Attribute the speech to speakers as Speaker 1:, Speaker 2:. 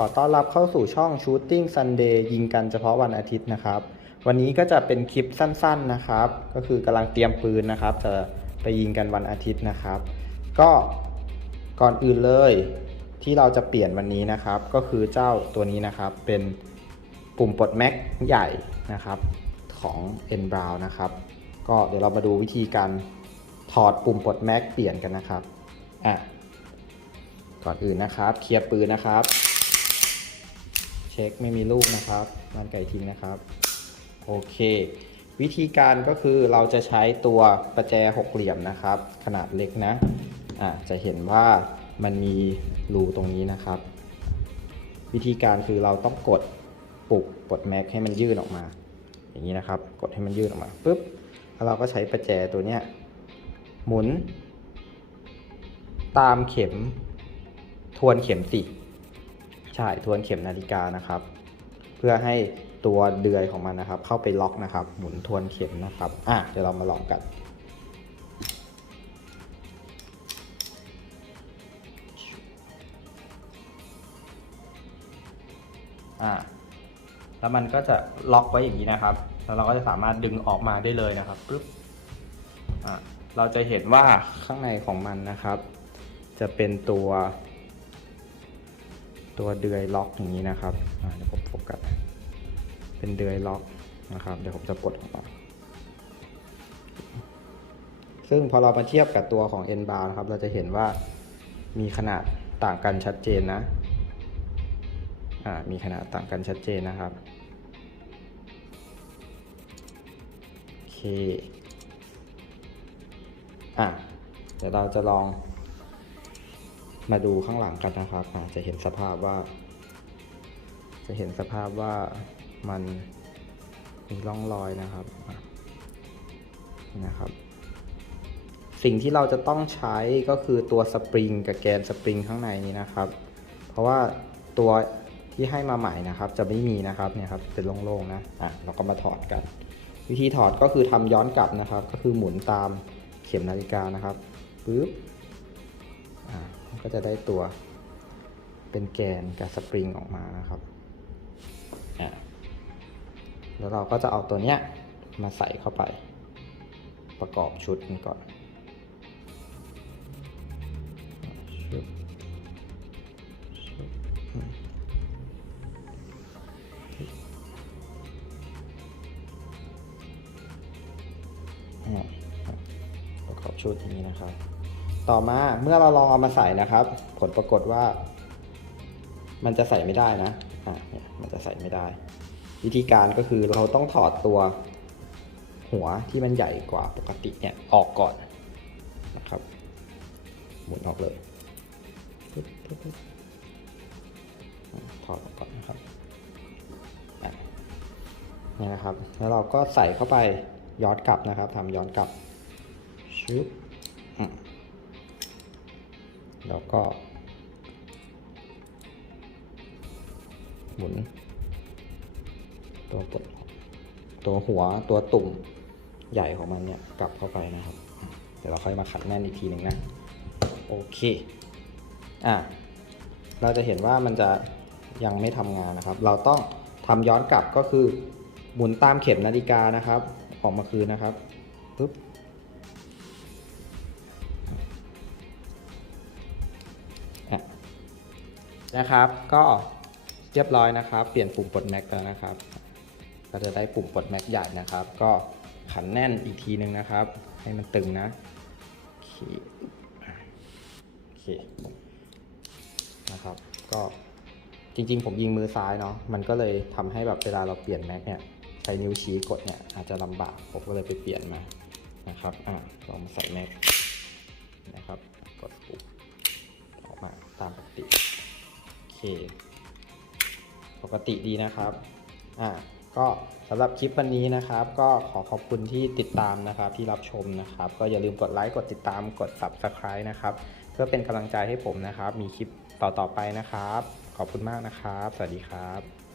Speaker 1: ขอต้อนรับเข้าสู่ช่อง Shooting Sunday ยิงกันเฉพาะวันอาทิตย์นะครับ วันนี้ก็จะเป็นคลิปสั้นๆนะครับ ก็คือกำลังเตรียมปืนนะครับ จะไปยิงกันวันอาทิตย์นะครับ ก็ก่อนอื่นเลยที่เราจะเปลี่ยนวันนี้นะครับ ก็คือเจ้าตัวนี้นะครับเป็นปุ่มปลดแม็กใหญ่นะครับของ N Brown นะครับ ก็เดี๋ยวเรามาดูวิธีการถอดปุ่มปลดแม็กเปลี่ยนกันนะครับอะก่อนอื่นนะครับ เคลียร์ปืนนะครับ ช็คไม่มีลูกนะครับมันไก่ทิ้งนะครับโอเค วิธีการก็คือเราจะใช้ตัวประแจหกเหลี่ยมนะครับ ขนาดเล็กนะอะจะเห็นว่ามันมีรูตรงนี้นะครับ วิธีการคือเราต้องกดปุกกดแม็กให้มันยื่นออกมา อย่างนี้นะครับ กดให้มันยื่นออกมาปุ๊บแล้วเราก็ใช้ประแจตัวเนี้ยหมุน ตามเข็มทวนเข็มสิ ใช่ทวนเข็มนาฬิกานะครับ เพื่อให้ตัวเดือยของมันนะครับ เข้าไปล็อกนะครับ หมุนทวนเข็มนะครับอะเดี๋ยวเรามาลองกันอ่าแล้วมันก็จะล็อกไว้อย่างนี้นะครับ แล้วเราก็จะสามารถดึงออกมาได้เลยนะครับปึ๊บอ่าเราจะเห็นว่าข้างในของมันนะครับ จะเป็นตัว ตัวเดือยล็อกอย่างนี้นะครับเดี๋ยวผมโฟกัสเป็นเดือยล็อกนะครับ เดี๋ยวผมจะปลดออกมาซึ่งพอเรามาเทียบกับตัวของ N bar นะครับ เราจะเห็นว่ามีขนาดต่างกันชัดเจนนะอ่ามีขนาดต่างกันชัดเจนนะครับโอเคอะเดี๋ยวเราจะลอง มาดูข้างหลังกันนะครับจะเห็นสภาพว่า จะเห็นสภาพว่ามันมีร่องรอยนะครับนะครับ สิ่งที่เราจะต้องใช้ก็คือตัวสปริงกับแกนสปริงข้างในนี้นะครับ เพราะว่าตัวที่ให้มาใหม่นะครับ จะไม่มีนะครับเนี่ยครับเป็นโล่งๆนะอะเราก็มาถอดกัน วิธีถอดก็คือทำย้อนกลับนะครับ ก็คือหมุนตามเข็มนาฬิกานะครับปึ๊บ ก็จะได้ตัวเป็นแกนกับสปริงออกมานะครับ แล้วเราก็จะเอาตัวเนี้ยมาใส่เข้าไป ประกอบชุดกันก่อนชุดประกอบชุดอย่างนี้นะครับ ต่อมาเมื่อเราลองเอามาใส่นะครับ ผลปรากฏว่า มันจะใส่ไม่ได้นะอะมันจะใส่ไม่ได้ วิธีการก็คือเราต้องถอดตัวหัวที่มันใหญ่กว่าปกติเนี่ยออกก่อนนะครับ หมุนออกเลยถอดออกก่อนนะครับนี่นะครับ แล้วเราก็ใส่เข้าไปย้อนกลับนะครับทำย้อนกลับชึบ แล้วก็ หมุน ตัวปดตัวหัวตัวตุ่มใหญ่ของมันเนี่ยกลับเข้าไปนะครับ เดี๋ยวเราค่อยมาขัดแน่นอีกทีหนึ่งนะ โอเคอะเราจะเห็นว่ามันจะยังไม่ทำงานนะครับ เราต้องทำย้อนกลับก็คือหมุนตามเข็มนาฬิกานะครับ ออกมาคืนนะครับปึ๊บ นะครับ ก็เรียบร้อยนะครับ เปลี่ยนปุ่มปลดแม็กแล้วนะครับ ก็จะได้ปุ่มปลดแม็กใหญ่นะครับ ก็ขันแน่นอีกทีนึงนะครับ ให้มันตึงนะโอเคโอเคนะครับ ก็จริงๆ ผมยิงมือซ้ายเนาะ มันก็เลยทำให้แบบเวลาเราเปลี่ยนแม็กเนี่ยใช้นิ้วชี้กดเนี่ยอาจจะลำบาก ผมก็เลยไปเปลี่ยนมานะครับ อ่าลองมาใส่แม็กนะครับ ตามปกติ โอเค ปกติดีนะครับ อ่าก็สำหรับคลิปวันนี้นะครับ ก็ขอขอบคุณที่ติดตามนะครับที่รับชมนะครับ ก็อย่าลืมกดไลค์กดติดตามกด subscribe นะครับ เพื่อเป็นกำลังใจให้ผมนะครับ มีคลิปต่อๆไปนะครับ ขอบคุณมากนะครับ สวัสดีครับ